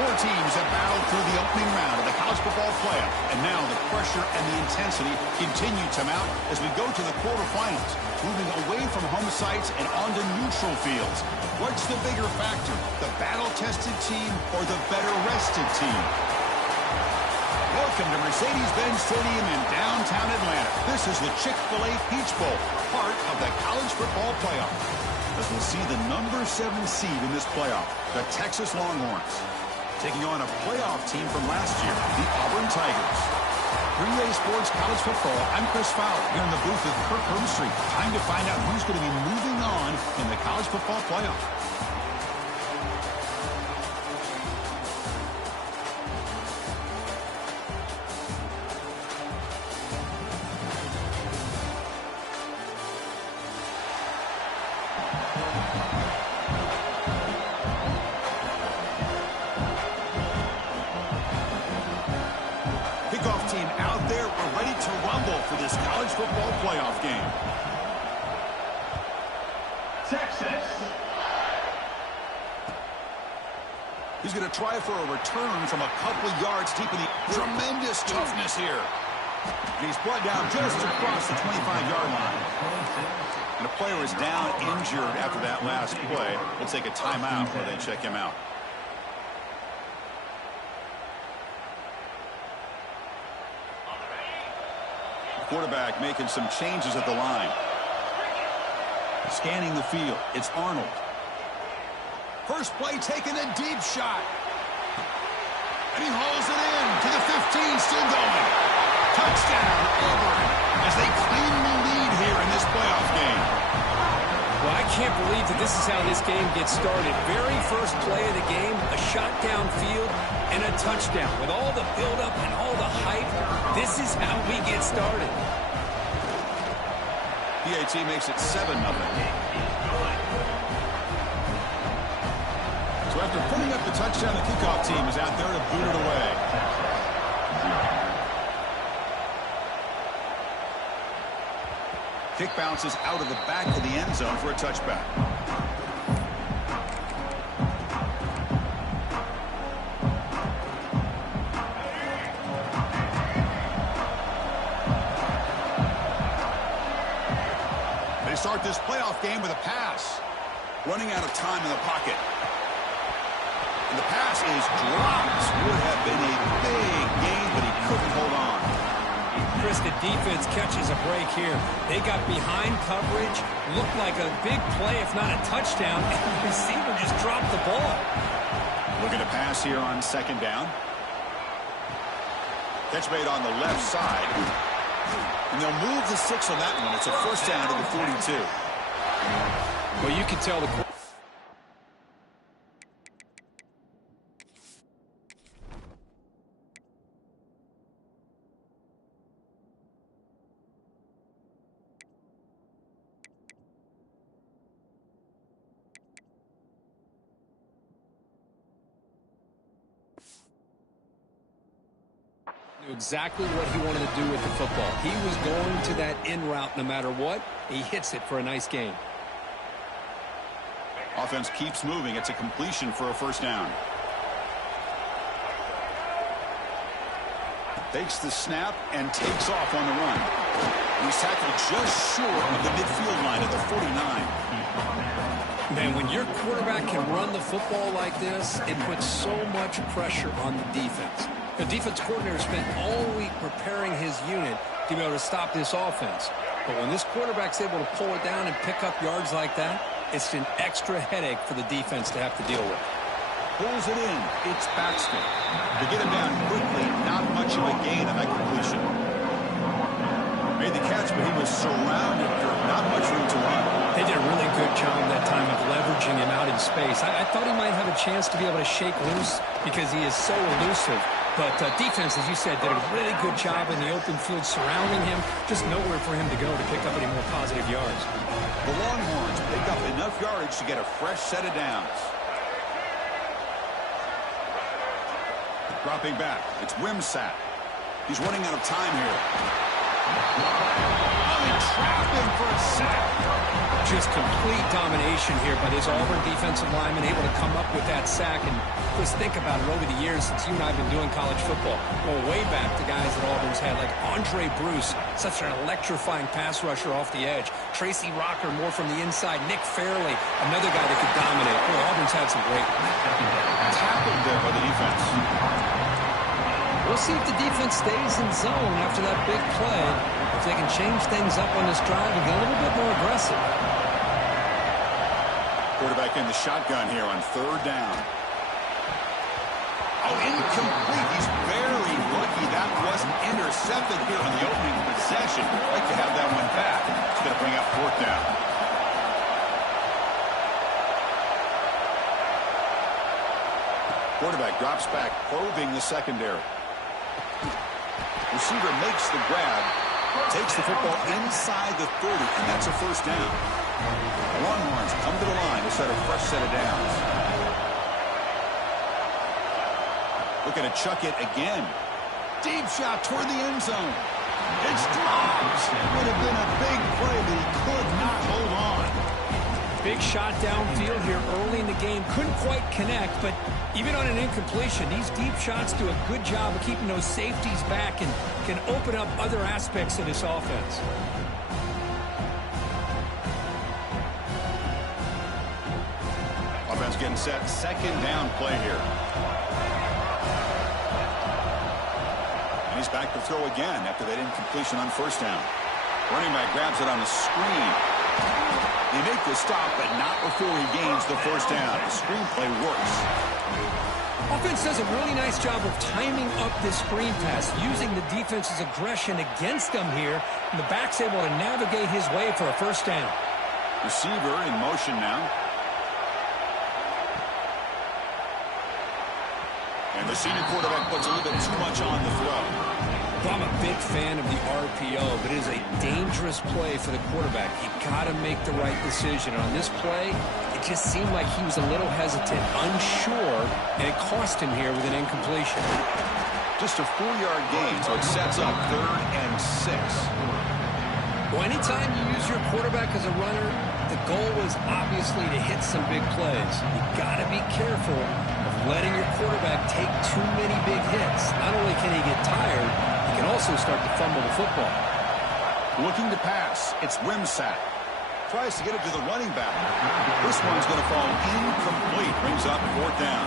Four teams have battled through the opening round of the college football playoff, and now the pressure and the intensity continue to mount as we go to the quarterfinals, moving away from home sites and onto neutral fields. What's the bigger factor, the battle-tested team or the better-rested team? Welcome to Mercedes-Benz Stadium in downtown Atlanta. This is the Chick-fil-A Peach Bowl, part of the college football playoff. As we'll see the number 7 seed in this playoff, the Texas Longhorns, taking on a playoff team from last year, the Auburn Tigers. 3A Sports College Football, I'm Chris Fowler, here in the booth with Kirk Herbstreit. Time to find out who's going to be moving on in the college football playoff. Kickoff team out there. We're ready to rumble for this college football playoff game. Texas. He's going to try for a return from a couple yards deep in the tremendous toughness here. He's brought down just across the 25-yard line. And a player is down injured after that last play. We'll take a timeout while they check him out. Quarterback making some changes at the line. Scanning the field. It's Arnold. First play taking a deep shot. And he hauls it in to the 15, still going. Touchdown, Auburn, as they claim the lead here in this playoff game. Well, I can't believe that this is how this game gets started. Very first play of the game, a shot downfield and a touchdown. With all the buildup and all the hype, this is how we get started. PAT makes it 7-0. So after putting up the touchdown, the kickoff team is out there to boot it away. Kick bounces out of the back of the end zone for a touchback. They start this playoff game with a pass. Running out of time in the pocket. And the pass is dropped. Would have been a big gain, but he couldn't hold on. Chris, the defense catches a break here. They got behind coverage, looked like a big play, if not a touchdown, and the receiver just dropped the ball. Looking to pass here on second down. Catch made on the left side. And they'll move the 6 on that one. It's a first down to the 42. Well, you can tell the... Knew exactly what he wanted to do with the football. He was going to that in route no matter what. He hits it for a nice gain. Offense keeps moving. It's a completion for a first down. Takes the snap and takes off on the run. He's tackled just short of the midfield line at the 49. Man, when your quarterback can run the football like this, it puts so much pressure on the defense. The defense coordinator spent all week preparing his unit to be able to stop this offense. But when this quarterback's able to pull it down and pick up yards like that, it's an extra headache for the defense to have to deal with. Pulls it in. It's Baxter. To get him down quickly, not much of a gain on that completion. Made the catch, but he was surrounded for not much room to run. They did a really good job that time of leveraging him out in space. I thought he might have a chance to be able to shake loose because he is so elusive. But defense, as you said, did a really good job in the open field surrounding him. Just nowhere for him to go to pick up any more positive yards. The Longhorns pick up enough yardage to get a fresh set of downs. Dropping back. It's Wimsatt. He's running out of time here. Oh, they trapped him for a sack. Just complete domination here by this Auburn defensive lineman, able to come up with that sack. And just think about it over the years since you and I have been doing college football. Well, way back to guys that Auburn's had, like Andre Bruce, such an electrifying pass rusher off the edge. Tracy Rocker, more from the inside. Nick Fairley, another guy that could dominate. Well, Auburn's had some great tackled there by the defense. We'll see if the defense stays in zone after that big play. If they can change things up on this drive and get a little bit more aggressive. Quarterback in the shotgun here on third down. Oh, incomplete. He's very lucky that wasn't intercepted here on the opening possession. Like to have that one back. It's going to bring up fourth down. Quarterback drops back, probing the secondary. Receiver makes the grab, takes the football inside the 30, and that's a first down. Longhorns come to the line to set a fresh set of downs. Looking to chuck it again. Deep shot toward the end zone. It's dropped. Would have been a big play, but he could not hold on. Big shot downfield here early in the game. Couldn't quite connect, but even on an incompletion, these deep shots do a good job of keeping those safeties back and can open up other aspects of this offense. Offense getting set. Second down play here. And he's back to throw again after that incompletion on first down. Running back grabs it on the screen. They make the stop, but not before he gains the first down. The screen play works. Offense does a really nice job of timing up this screen pass, using the defense's aggression against them here, and the back's able to navigate his way for a first down. Receiver in motion now. And the senior quarterback puts a little bit too much on the throw. Well, I'm a big fan of the RPO, but it is a dangerous play for the quarterback. You got to make the right decision. On this play, it just seemed like he was a little hesitant, unsure, and it cost him here with an incompletion. Just a 4-yard gain, so it sets up 3rd and 6. Well, anytime you use your quarterback as a runner, the goal is obviously to hit some big plays. You got to be careful of letting your quarterback take too many big hits. Not only can he get tired, he can also start to fumble the football. Looking to pass. It's Wimsatt. Tries to get it to the running back. This one's going to fall incomplete. Brings up fourth down.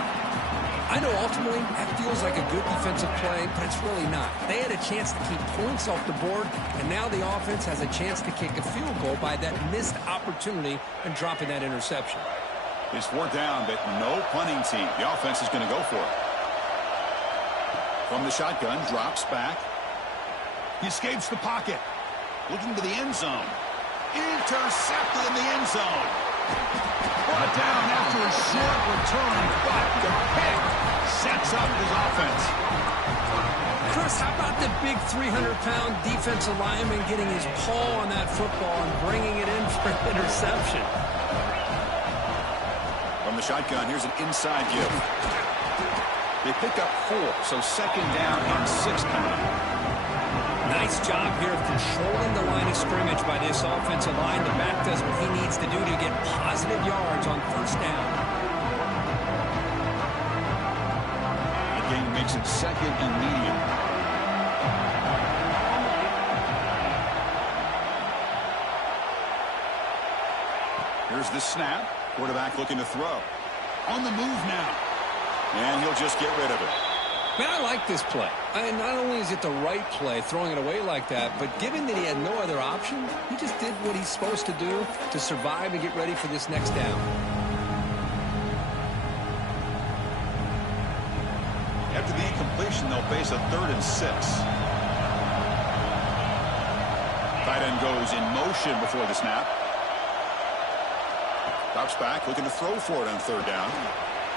I know ultimately that feels like a good defensive play, but it's really not. They had a chance to keep points off the board, and now the offense has a chance to kick a field goal by that missed opportunity and dropping that interception. It's fourth down, but no punting team. The offense is going to go for it. From the shotgun, drops back. He escapes the pocket. Looking to the end zone. Intercepted in the end zone. Brought down after a short return, but the pick sets up his offense. Chris, how about the big 300-pound defensive lineman getting his paw on that football and bringing it in for an interception? From the shotgun, here's an inside give. They pick up 4, so second down and 6 coming up. Nice job here of controlling the line of scrimmage by this offensive line. The back does what he needs to do to get positive yards on first down. The game makes it second and medium. Here's the snap. Quarterback looking to throw. On the move now. And he'll just get rid of it. Man, I like this play. Not only is it the right play, throwing it away like that, but given that he had no other option, he just did what he's supposed to do to survive and get ready for this next down. After the incompletion, they'll face a 3rd and 6. Tight end goes in motion before the snap. Drops back, looking to throw for it on 3rd down.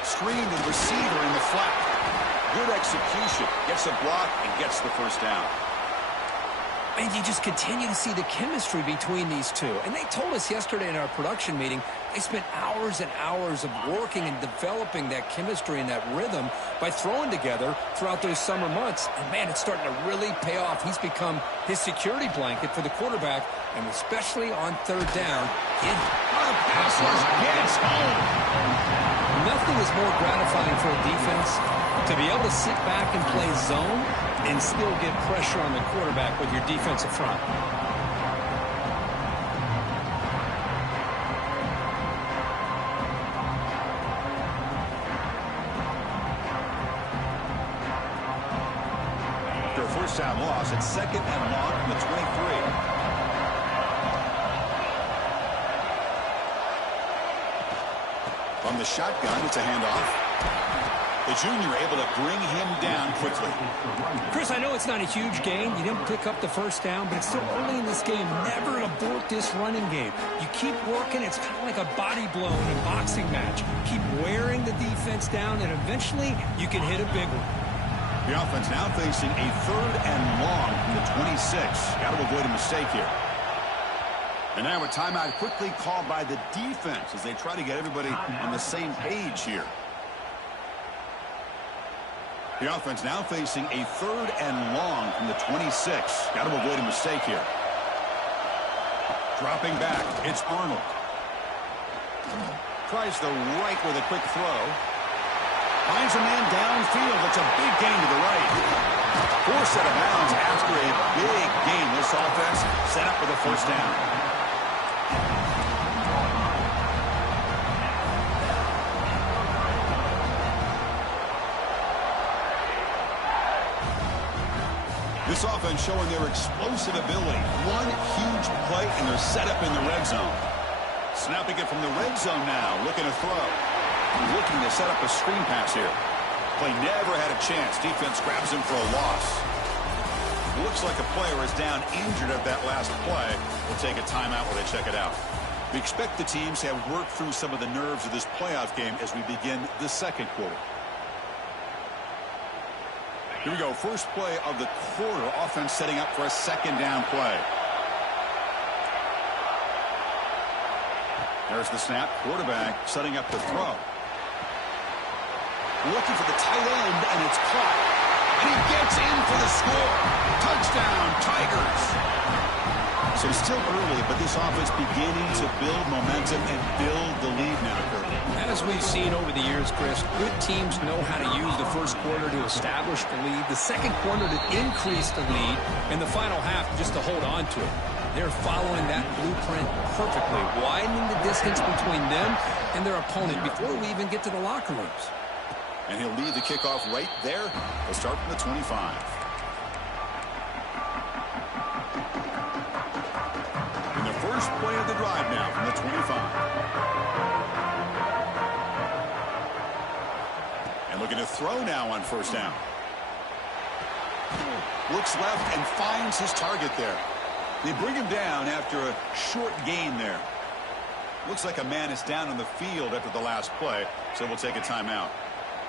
Screen to the receiver in the flat. Good execution. Gets a block and gets the first down. And you just continue to see the chemistry between these two. And they told us yesterday in our production meeting, they spent hours and hours of working and developing that chemistry and that rhythm by throwing together throughout those summer months. And, man, it's starting to really pay off. He's become his security blanket for the quarterback, and especially on third down. The pass gets home. Nothing is more gratifying for a defense to be able to sit back and play zone and still get pressure on the quarterback with your defensive front. After a first down loss, it's 2nd and long from the 23. From the shotgun, it's a handoff. The junior able to bring him down quickly. Chris, I know it's not a huge gain. You didn't pick up the first down, but it's still early in this game. Never abort this running game. You keep working. It's kind of like a body blow in a boxing match. Keep wearing the defense down, and eventually you can hit a big one. The offense now facing a 3rd and long from the 26. Got to avoid a mistake here. And now a timeout quickly called by the defense as they try to get everybody on the same page here. The offense now facing a 3rd and long from the 26. Got to avoid a mistake here. Dropping back, it's Arnold. Tries the right with a quick throw. Finds a man downfield. It's a big gain to the right. 4 set of bounds after a big gain. This offense set up with a first down. This offense showing their explosive ability. One huge play, and they're set up in the red zone. Snapping it from the red zone now, looking to throw. Looking to set up a screen pass here. Play never had a chance. Defense grabs him for a loss. Looks like a player is down injured at that last play. We'll take a timeout while they check it out. We expect the teams to have worked through some of the nerves of this playoff game as we begin the second quarter. Here we go. First play of the quarter. Offense setting up for a 2nd down play. There's the snap. Quarterback setting up the throw. Looking for the tight end, and it's caught. And he gets in for the score. Touchdown, Tigers. So still early, but this offense beginning to build momentum and build the lead now, Kirk. As we've seen over the years, Chris, good teams know how to use the first quarter to establish the lead, the second quarter to increase the lead, and the final half just to hold on to it. They're following that blueprint perfectly, widening the distance between them and their opponent before we even get to the locker rooms. And he'll lead the kickoff right there. We'll start from the 25. First play of the drive now from the 25. And looking to throw now on first down. Looks left and finds his target there. They bring him down after a short gain there. Looks like a man is down on the field after the last play, so we'll take a timeout.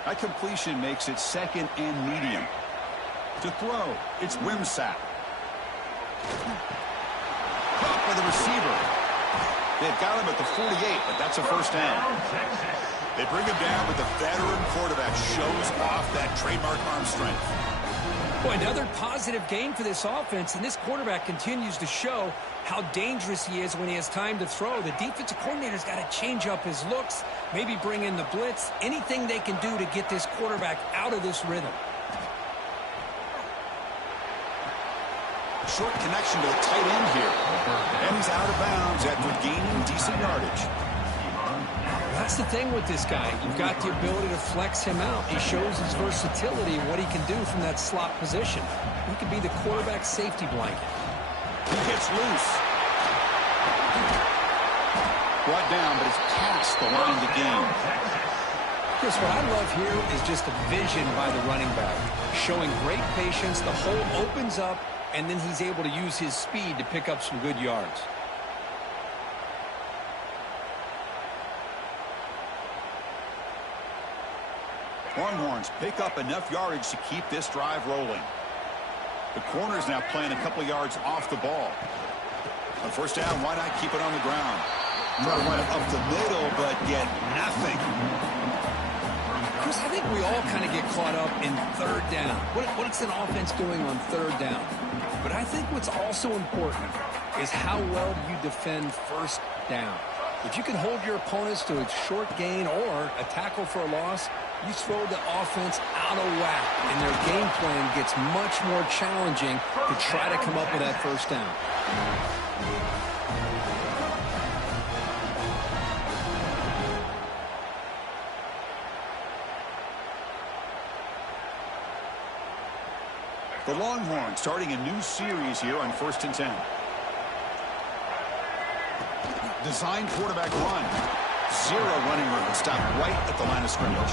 That completion makes it 2nd and medium. To throw, it's Wimsatt. Caught by the receiver. They've got him at the 48, but that's a first down. They bring him down, but the veteran quarterback shows off that trademark arm strength. Boy, another positive game for this offense, and this quarterback continues to show how dangerous he is when he has time to throw. The defensive coordinator's got to change up his looks, maybe bring in the blitz, anything they can do to get this quarterback out of this rhythm. Short connection to the tight end here. And he's out of bounds after gaining decent yardage. That's the thing with this guy. You've got the ability to flex him out. He shows his versatility and what he can do from that slot position. He could be the quarterback's safety blanket. He gets loose. Brought down, but it's past the line of the game. Chris, what I love here is just the vision by the running back. Showing great patience. The hole opens up, and then he's able to use his speed to pick up some good yards. Longhorns pick up enough yardage to keep this drive rolling. The corner's now playing a couple yards off the ball. On first down, why not keep it on the ground? Try to run it up the middle, but get nothing. Chris, I think we all kind of get caught up in third down. What's an offense doing on third down? But I think what's also important is how well you defend first down. If you can hold your opponents to a short gain or a tackle for a loss, you throw the offense out of whack, and their game plan gets much more challenging to try to come up with that first down. The Longhorns starting a new series here on 1st and 10. Design quarterback run. Zero running room. Stop right at the line of scrimmage.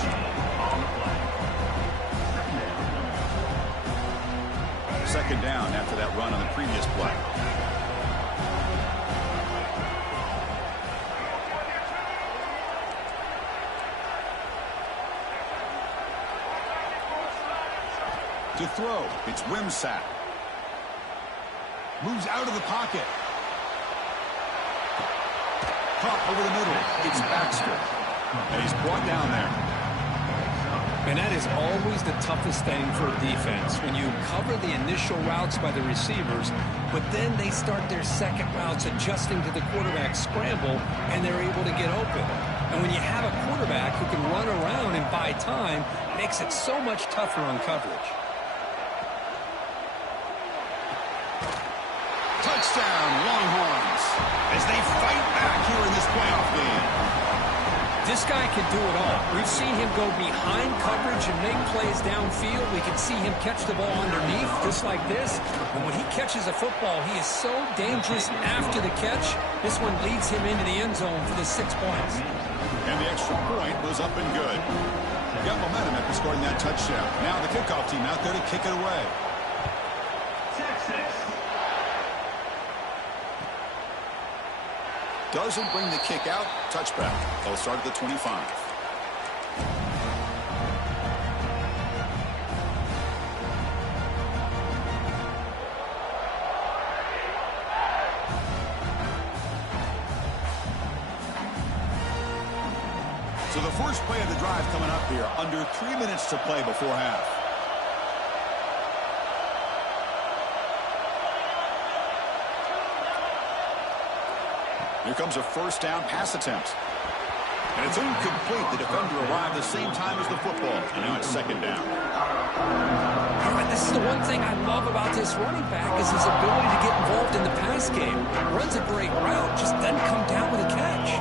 Second down after that run on the previous play. To throw, it's Wimsatt. Moves out of the pocket. Caught over the middle. It's Baxter. And he's brought down there. And that is always the toughest thing for a defense, when you cover the initial routes by the receivers, but then they start their second routes adjusting to the quarterback scramble, and they're able to get open. And when you have a quarterback who can run around and buy time, it makes it so much tougher on coverage. Touchdown, Longhorns, as they fight back here in this playoff game. This guy can do it all. We've seen him go behind coverage and make plays downfield. We can see him catch the ball underneath, just like this. And when he catches a football, he is so dangerous after the catch. This one leads him into the end zone for the 6 points. And the extra point was up and good. Got momentum after scoring that touchdown. Now the kickoff team out there to kick it away. Doesn't bring the kick out. Touchback. They'll start at the 25. So the first play of the drive coming up here. Under 3 minutes to play before half. Here comes a first down pass attempt. And it's incomplete. The defender arrived the same time as the football. And now it's second down. All right, this is the one thing I love about this running back is his ability to get involved in the pass game. Runs a great route, just doesn't come down with a catch.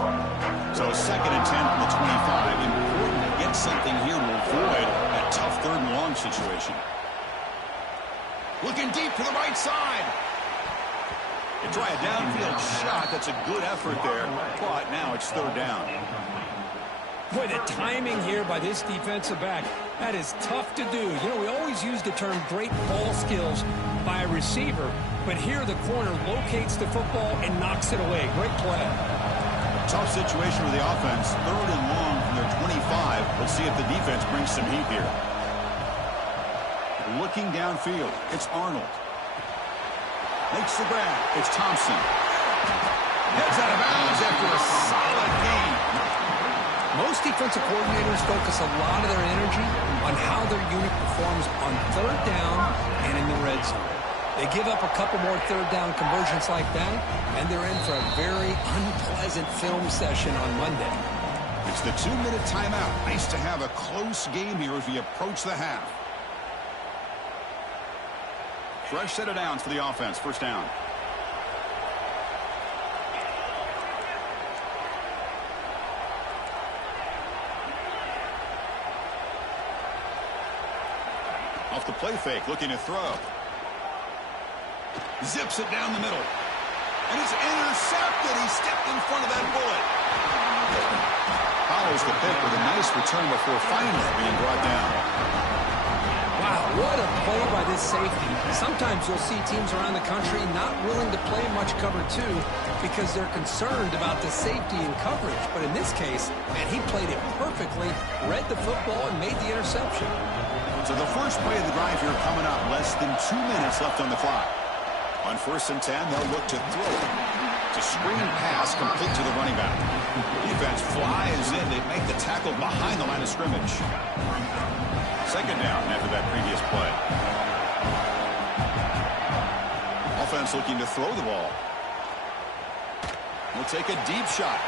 So second and 10 from the 25. Important to get something here to avoid that tough third and long situation. Looking deep to the right side. They try a downfield shot. That's a good effort there. But now it's third down. Boy, the timing here by this defensive back, that is tough to do. You know, we always use the term great ball skills by a receiver, but here the corner locates the football and knocks it away. Great play. Tough situation with the offense. Third and long from their 25. Let's see if the defense brings some heat here. Looking downfield, it's Arnold. Makes the grab. It's Thompson. Heads out of bounds after a solid gain. Most defensive coordinators focus a lot of their energy on how their unit performs on third down and in the red zone. They give up a couple more third down conversions like that, and they're in for a very unpleasant film session on Monday. It's the 2-minute timeout. Nice to have a close game here as we approach the half. Fresh set of downs for the offense. First down. Off the play fake, looking to throw. Zips it down the middle. And it's intercepted. He stepped in front of that bullet. Follows the pick with a nice return before finally being brought down. Wow, what a play by this safety. Sometimes you'll see teams around the country not willing to play much cover two because they're concerned about the safety and coverage. But in this case, man, he played it perfectly, read the football, and made the interception. So the first play of the drive here coming up. Less than 2 minutes left on the clock. On 1st and 10, they'll look to throw it. It's a screen pass complete to the running back. Defense flies in. They make the tackle behind the line of scrimmage. 2nd down after that previous play. Offense looking to throw the ball. We'll take a deep shot.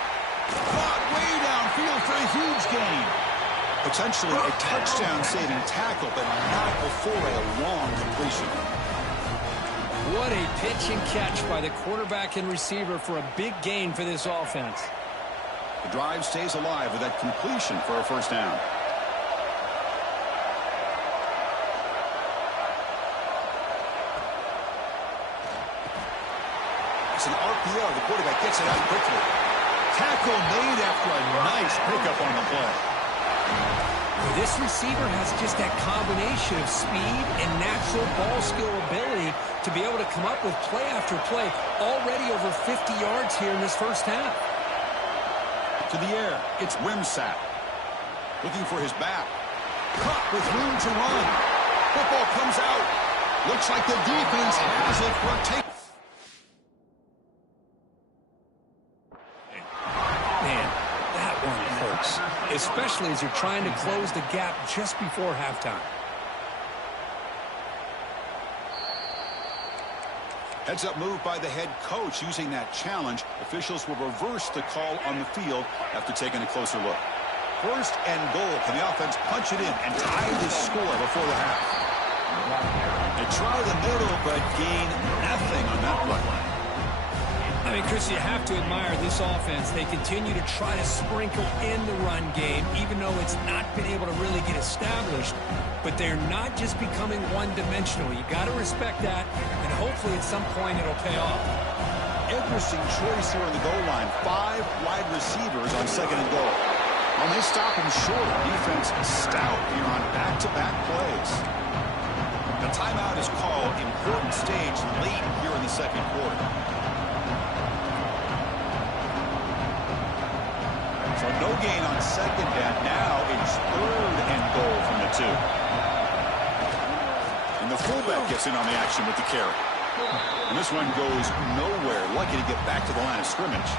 Caught way downfield for a huge gain. Potentially a touchdown-saving tackle, but not before a long completion. What a pitch and catch by the quarterback and receiver for a big gain for this offense. The drive stays alive with that completion for a 1st down. It's an RPO. The quarterback gets it out quickly. Tackle made after a nice pickup on the play. This receiver has just that combination of speed and natural ball skill ability to be able to come up with play after play. Already over 50 yards here in this 1st half. To the air, it's Wimsatt. Looking for his back. Caught with room to run. Football comes out. Looks like the defense has it for a take. Man, that one hurts. Especially as you're trying to close the gap just before halftime. Heads-up move by the head coach using that challenge. Officials will reverse the call on the field after taking a closer look. 1st and goal. Can the offense punch it in and tie the score before the half? They try the middle, but gain nothing on that play. I mean, Chris, you have to admire this offense. They continue to try to sprinkle in the run game, even though it's not been able to really get established. But they're not just becoming one-dimensional. You got to respect that, and hopefully at some point it'll pay off. Interesting choice here on the goal line. 5 wide receivers on 2nd and goal. When they stop him short, defense is stout here on back-to-back plays. The timeout is called. Important stage late here in the 2nd quarter. So no gain on 2nd down. Now it's 3rd and goal from the 2. And the fullback gets in on the action with the carry. And this one goes nowhere. Lucky to get back to the line of scrimmage.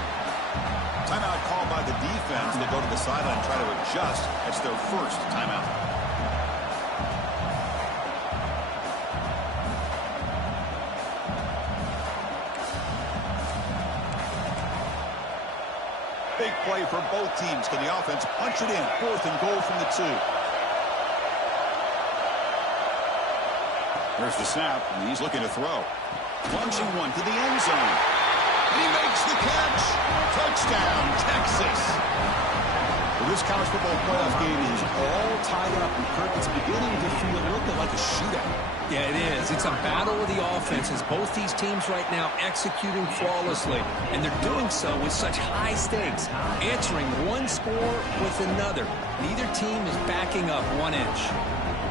Timeout called by the defense. They go to the sideline and try to adjust. It's their 1st timeout. Big play for both teams. Can the offense punch it in? 4th and goal from the 2. Here's the snap, and he's looking to throw. Launching one to the end zone. And he makes the catch. Touchdown, Texas. Well, this college football playoff game is all tied up. And Kirk, it's beginning to feel a little bit like a shootout. Yeah, it is. It's a battle of the offenses. Both these teams right now executing flawlessly, and they're doing so with such high stakes, answering one score with another. Neither team is backing up 1 inch.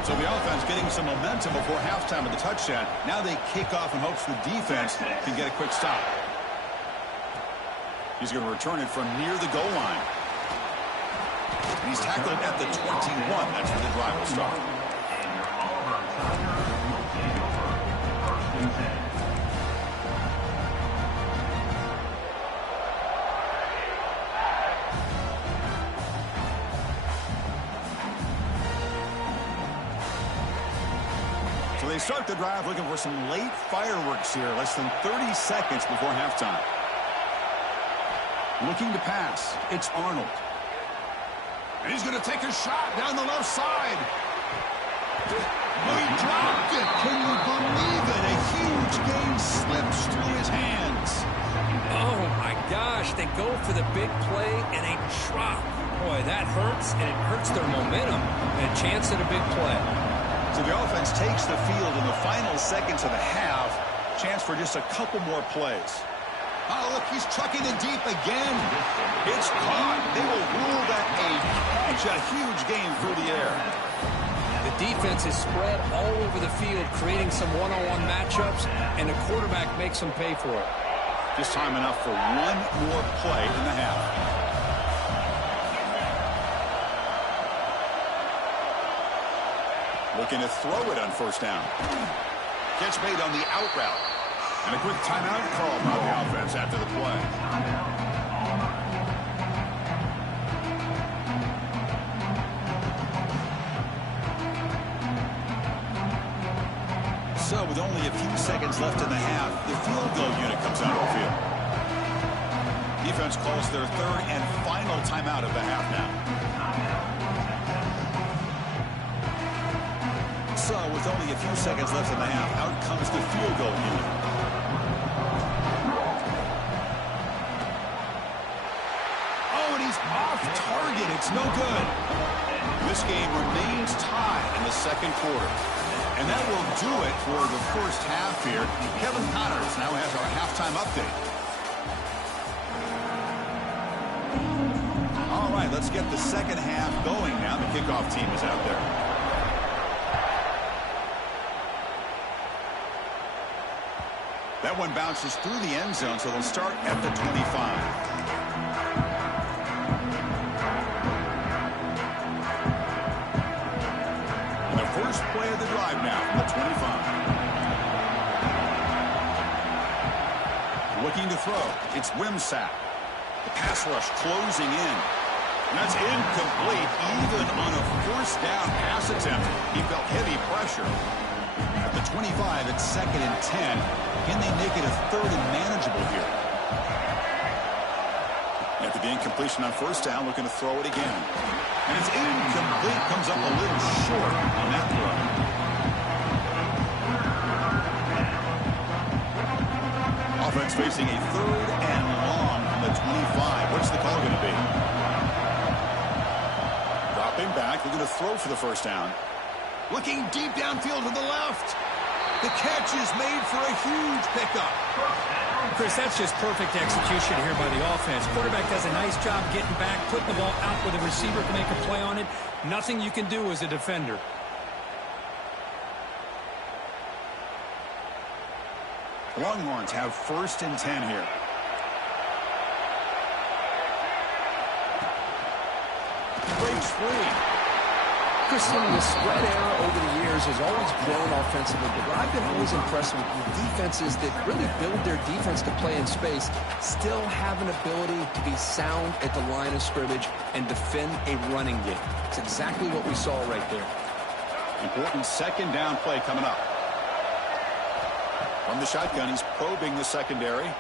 So the offense getting some momentum before halftime with the touchdown. Now they kick off in hopes the defense can get a quick stop. He's going to return it from near the goal line. He's tackled at the 21. That's where the drive will start. So they start the drive looking for some late fireworks here. Less than 30 seconds before halftime. Looking to pass. It's Arnold. And he's going to take a shot down the left side. Oh, he dropped it. Can you believe it? A huge game slips through his hands. Oh, my gosh. They go for the big play and a drop. Boy, that hurts, and it hurts their momentum. And a chance at a big play. So the offense takes the field in the final seconds of the half. Chance for just a couple more plays. Oh, look, he's chucking it deep again. It's caught. They will rule that a huge game through the air. The defense is spread all over the field, creating some one-on-one matchups, and the quarterback makes them pay for it. Just time enough for one more play in the half. Looking to throw it on first down. Catch made on the out route. And a quick timeout called by the offense after the play. So with only a few seconds left in the half, the field goal unit comes out of the field. Defense calls their third and final timeout of the half now. So with only a few seconds left in the half, out comes the field goal unit. Oh, and he's off target. It's no good. This game remains tied in the second quarter. And that will do it for the first half here. Kevin Connors now has our halftime update. All right, let's get the second half going now. The kickoff team is out there. That one bounces through the end zone, so they'll start at the 25. And the first play of the drive now from the 25. Looking to throw. It's Wimsatt. The pass rush closing in. And that's incomplete, even on a first down pass attempt. He felt heavy pressure. At the 25, it's 2nd and 10. Can they make it a third and manageable here? After the incompletion on first down, looking to throw it again. And it's incomplete. Comes up a little short on that throw. Offense facing a third and long from the 25. What's the call going to be? Dropping back, looking to throw for the first down. Looking deep downfield to the left. The catch is made for a huge pickup. Chris, that's just perfect execution here by the offense. Quarterback does a nice job getting back, putting the ball out where the receiver can make a play on it. Nothing you can do as a defender. Longhorns have 1st and 10 here. Breaks free. Christian, the spread era over the years has always grown offensively, but what I've been always impressed with defenses that really build their defense to play in space still have an ability to be sound at the line of scrimmage and defend a running game. It's exactly what we saw right there. Important second down play coming up. From the shotgun, he's probing the secondary.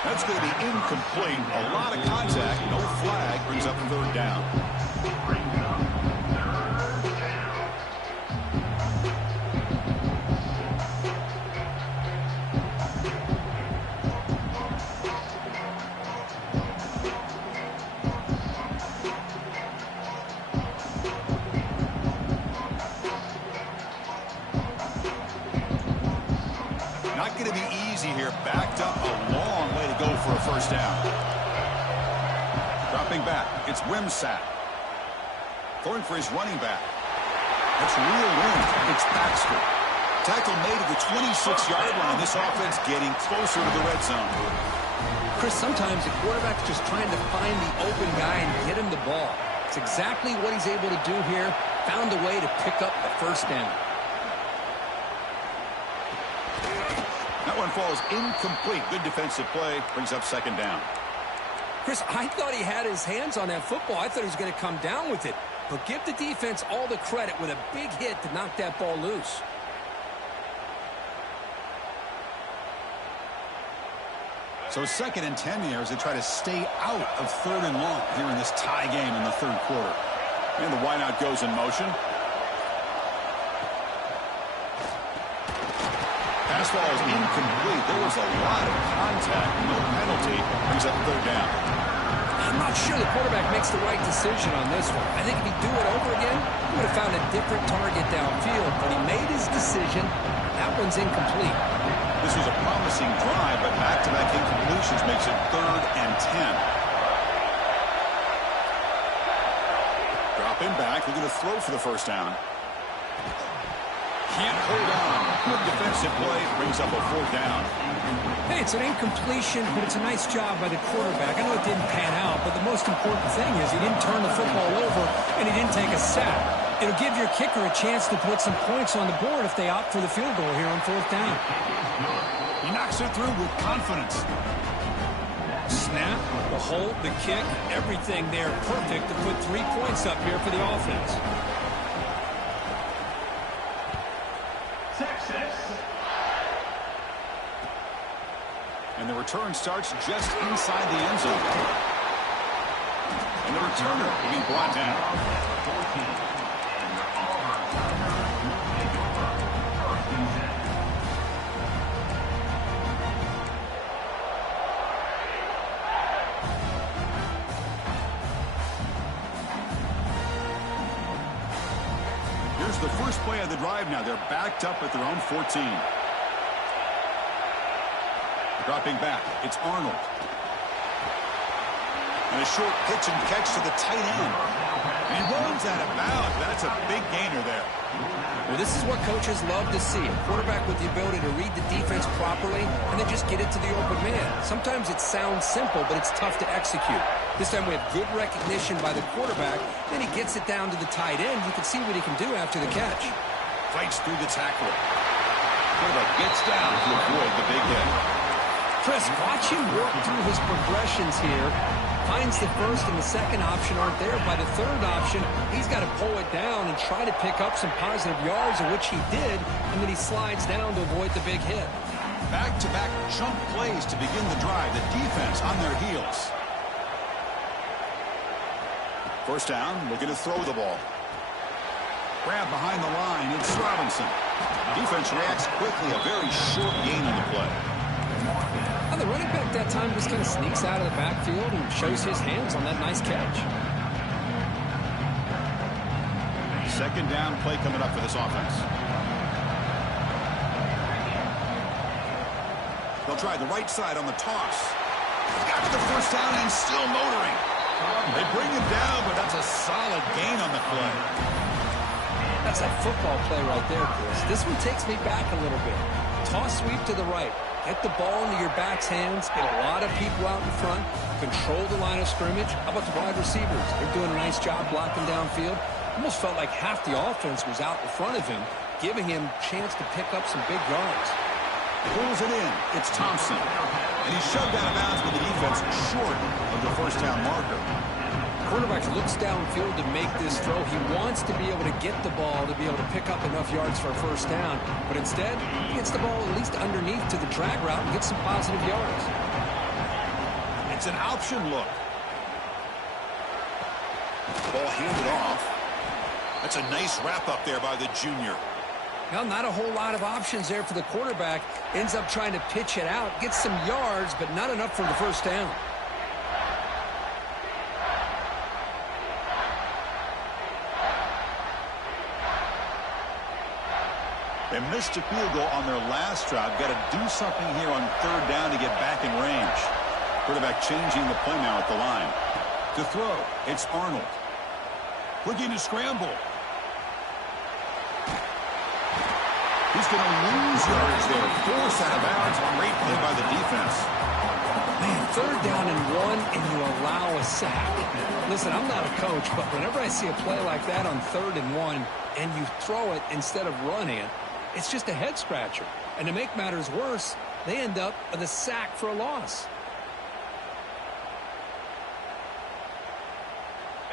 That's going to be incomplete. A lot of contact, no flag, brings up third down. Not going to be easy here. Backed up a long way to go for a first down. Dropping back. It's Wimsatt. Throwing for his running back. That's real wind. It's Baxter. Tackle made at the 26-yard line. This offense getting closer to the red zone. Chris, sometimes the quarterback's just trying to find the open guy and get him the ball. It's exactly what he's able to do here. Found a way to pick up the first down. That one falls incomplete. Good defensive play. Brings up second down. Chris, I thought he had his hands on that football. I thought he was going to come down with it. But give the defense all the credit with a big hit to knock that ball loose. So 2nd and 10 here as they try to stay out of 3rd and long here in this tie game in the third quarter. And the wideout goes in motion. Pass ball is incomplete. There was a lot of contact. No penalty. Brings up third down. I'm not sure the quarterback makes the right decision on this one. I think if he'd do it over again, he would have found a different target downfield. But he made his decision. That one's incomplete. This was a promising drive, but back-to-back incompletions makes it 3rd and 10. Dropping back, looking to throw for the first down. Can't hold on. Good defensive play brings up a 4th down. Hey, it's an incompletion, but it's a nice job by the quarterback. I know it didn't pan out, but the most important thing is he didn't turn the football over and he didn't take a sack. It'll give your kicker a chance to put some points on the board if they opt for the field goal here on 4th down. He knocks it through with confidence. Snap, the hold, the kick, everything there perfect to put 3 points up here for the offense. And the return starts just inside the end zone. And the returner will be brought down. Here's the first play of the drive now. They're backed up at their own 14. Dropping back, it's Arnold. And a short pitch and catch to the tight end. And he runs out of bounds. That's a big gainer there. Well, this is what coaches love to see. A quarterback with the ability to read the defense properly and then just get it to the open man. Sometimes it sounds simple, but it's tough to execute. This time we have good recognition by the quarterback. Then he gets it down to the tight end. You can see what he can do after the catch. Fights through the tackle. Quarterback gets down to avoid the big hit. Chris, watch him work through his progressions here. Finds the first and the second option aren't there. By the third option, he's got to pull it down and try to pick up some positive yards, of which he did, and then he slides down to avoid the big hit. Back-to-back jump plays to begin the drive. The defense on their heels. First down, looking to throw the ball. Grab behind the line, it's Robinson. Defense reacts quickly, a very short gain on the play. The running back that time just kind of sneaks out of the backfield and shows his hands on that nice catch. Second down play coming up for this offense. They'll try the right side on the toss. Got to the first down and still motoring. They bring him down, but that's a solid gain on the play. That's a football play right there, Chris. This one takes me back a little bit. Toss sweep to the right. Get the ball into your back's hands. Get a lot of people out in front. Control the line of scrimmage. How about the wide receivers? They're doing a nice job blocking downfield. Almost felt like half the offense was out in front of him, giving him a chance to pick up some big yards. Pulls it in. It's Thompson. And he's shoved out of bounds with the defense short of the first down marker. Quarterback looks downfield to make this throw. He wants to be able to get the ball to be able to pick up enough yards for a first down. But instead, he gets the ball at least underneath to the drag route and gets some positive yards. It's an option look. Ball handed off. That's a nice wrap up there by the junior. Well, not a whole lot of options there for the quarterback. Ends up trying to pitch it out. Gets some yards, but not enough for the first down. They missed a field goal on their last drive. Got to do something here on third down to get back in range. Quarterback changing the play now at the line. To throw, it's Arnold. Looking to scramble. He's going to lose yards there. Forced out of bounds. Great play by the defense. Man, third down and 1, and you allow a sack. Listen, I'm not a coach, but whenever I see a play like that on 3rd and 1, and you throw it instead of running it, it's just a head-scratcher. And to make matters worse, they end up with a sack for a loss.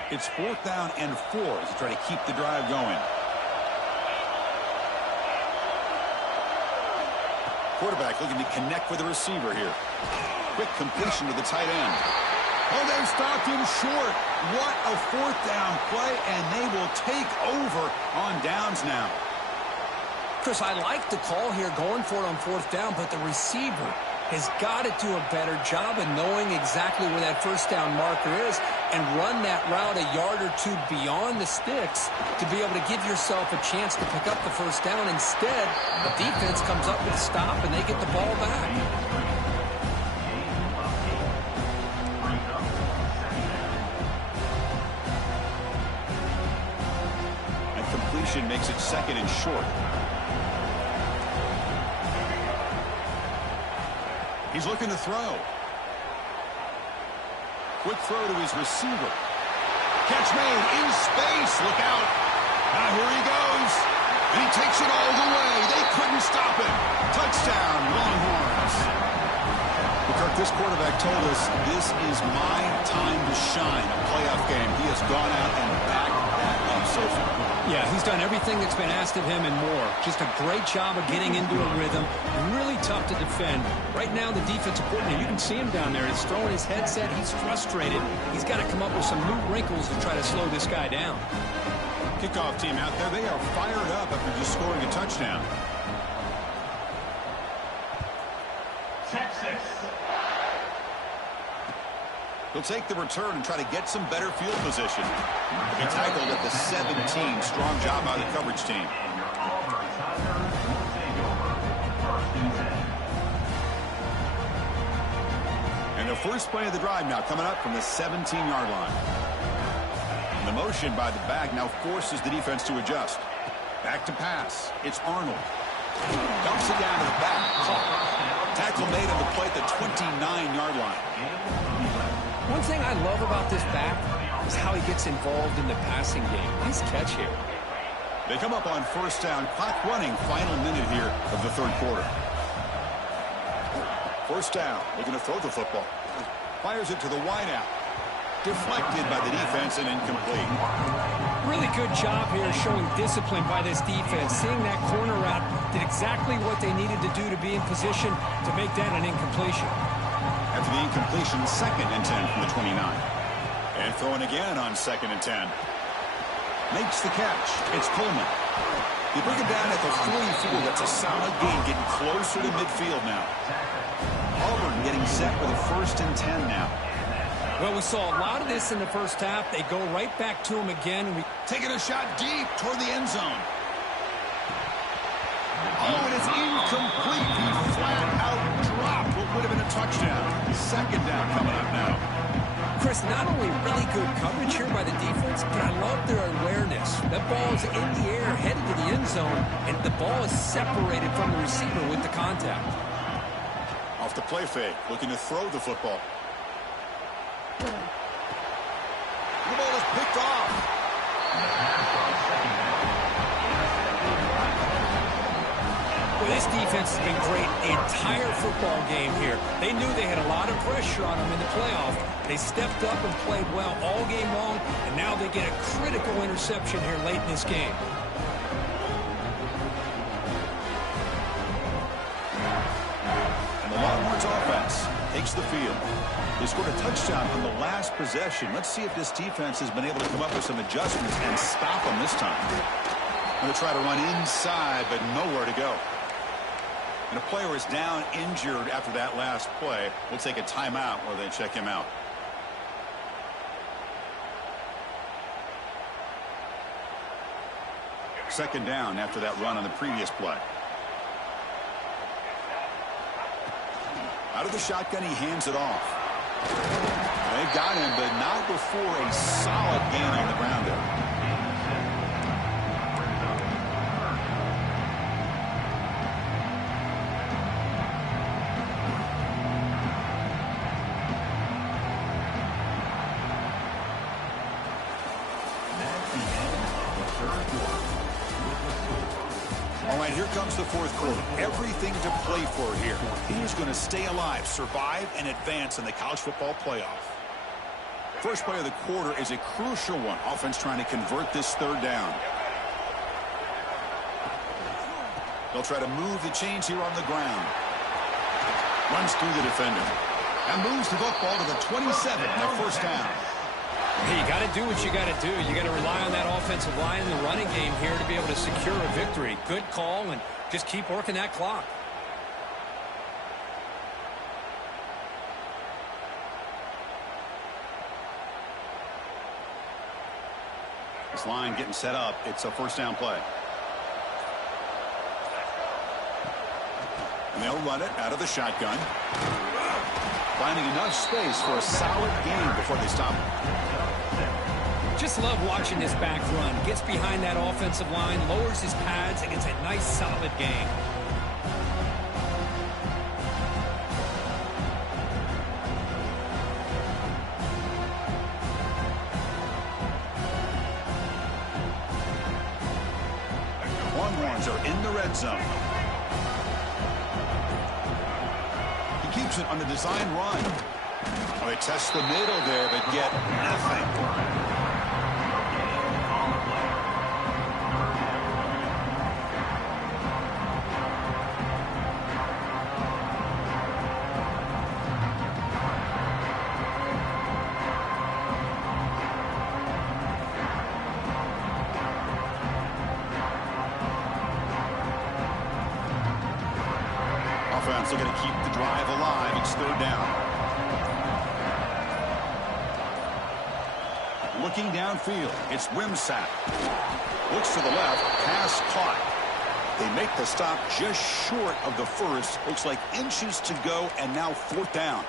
It's 4th down and 4 as they try to keep the drive going. Quarterback looking to connect with the receiver here. Quick completion to the tight end. Oh, they've stopped him short. What a 4th down play, and they will take over on downs now. Chris, I like the call here going for it on 4th down, but the receiver has got to do a better job of knowing exactly where that first down marker is and run that route a yard or two beyond the sticks to be able to give yourself a chance to pick up the first down. Instead, the defense comes up with a stop and they get the ball back. And completion makes it 2nd and short. He's looking to throw. Quick throw to his receiver. Catch made in space. Look out. Now here he goes. And he takes it all the way. They couldn't stop him. Touchdown, Longhorns. Well, Kirk, this quarterback told us this is my time to shine, a playoff game. He has gone out and backed that up so far. Yeah, he's done everything that's been asked of him and more. Just a great job of getting into a rhythm. Really tough to defend. Right now, the defensive coordinator, you can see him down there. He's throwing his headset. He's frustrated. He's got to come up with some new wrinkles to try to slow this guy down. Kickoff team out there. They are fired up after just scoring a touchdown. Texas. He'll take the return and try to get some better field position. He tackled at the 17. Strong job by the coverage team. And the first play of the drive now coming up from the 17-yard line. And the motion by the back now forces the defense to adjust. Back to pass. It's Arnold. Dumps it down to the back. Tackle made on the play at the 29-yard line. One thing I love about this back is how he gets involved in the passing game. Nice catch here. They come up on first down. Clock running. Final minute here of the third quarter. First down. Looking to throw the football. Fires it to the wideout. Deflected by the defense and incomplete. Really good job here showing discipline by this defense. Seeing that corner route, did exactly what they needed to do to be in position to make that an incompletion. After the incompletion, 2nd and 10 from the 29. And throwing again on 2nd and 10. Makes the catch. It's Coleman. They bring it down at the 44. That's a solid gain, getting closer to midfield now. Auburn getting set for the 1st and 10 now. Well, we saw a lot of this in the first half. They go right back to him again. Taking a shot deep toward the end zone. Oh, and it's incomplete. He flat out dropped what would have been a touchdown. 2nd down coming up now. Chris, not only really good coverage here by the defense, but I love their awareness. That ball is in the air, headed to the end zone, and the ball is separated from the receiver with the contact. Off the play fake, looking to throw the football. The ball is picked off. Well, this defense has been great the entire football game here. They knew they had a lot of pressure on them in the playoff. They stepped up and played well all game long, and now they get a critical interception here late in this game. And the Longhorns offense takes the field. They scored a touchdown on the last possession. Let's see if this defense has been able to come up with some adjustments and stop them this time. Going to try to run inside, but nowhere to go. And a player is down injured after that last play. We'll take a timeout while they check him out. Second down after that run on the previous play. Out of the shotgun, he hands it off. They've got him, but not before a solid gain on the ground there. All right, here comes the fourth quarter. Everything to play for here. Who's going to stay alive, survive, and advance in the college football playoff? First play of the quarter is a crucial one. Offense trying to convert this third down. They'll try to move the chains here on the ground. Runs through the defender. And moves the football to the 27, their first down. Hey, you got to do what you got to do. You got to rely on that offensive line in the running game here to be able to secure a victory. Good call, and just keep working that clock. This line getting set up. It's a first down play. And they'll run it out of the shotgun. Finding enough space for a solid gain before they stop it. Just love watching this back run. Gets behind that offensive line, lowers his pads, and gets a nice solid gain. red zone. He keeps it on the design run. Oh, they test the middle there, but get nothing. Offense looking to keep the drive alive. It's third down. Looking downfield, it's Wimsatt. Looks to the left, pass caught. They make the stop just short of the first. Looks like inches to go, and now fourth down.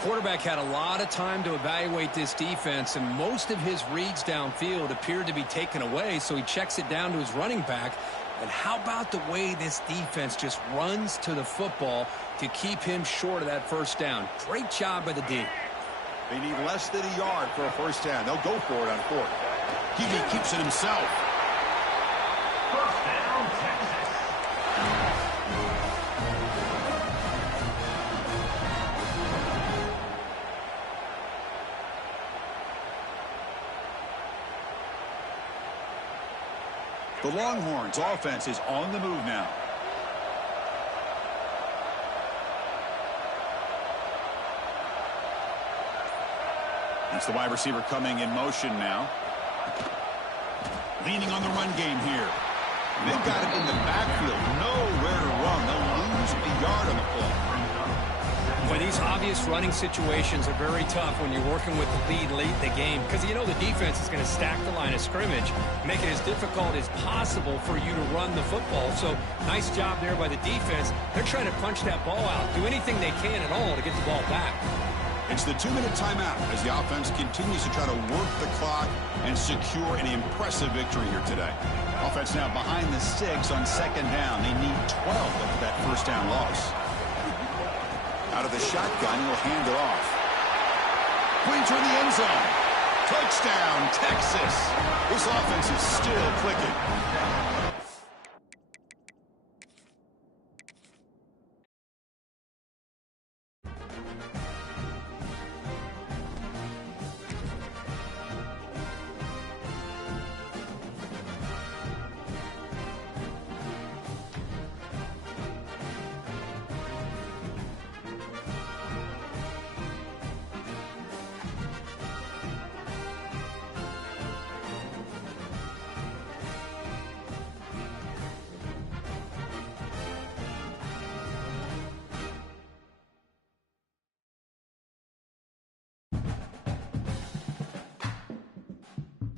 Quarterback had a lot of time to evaluate this defense, and most of his reads downfield appeared to be taken away, so he checks it down to his running back. And how about the way this defense just runs to the football to keep him short of that first down? Great job by the D. They need less than a yard for a first down. They'll go for it on fourth. He keeps it himself. First down, Texas. The Longhorns offense is on the move now. It's the wide receiver coming in motion now. Leaning on the run game here. They've got it in the backfield. Nowhere to run. They'll lose a yard on the play. Well, these obvious running situations are very tough when you're working with the lead late in the game, because you know the defense is going to stack the line of scrimmage, make it as difficult as possible for you to run the football. So nice job there by the defense. They're trying to punch that ball out, do anything they can at all to get the ball back. It's the 2-minute timeout as the offense continues to try to work the clock and secure an impressive victory here today. Offense now behind the 6 on second down. They need 12 after that first down loss. Out of the shotgun, he'll hand it off. Going toward the end zone. Touchdown, Texas. This offense is still clicking.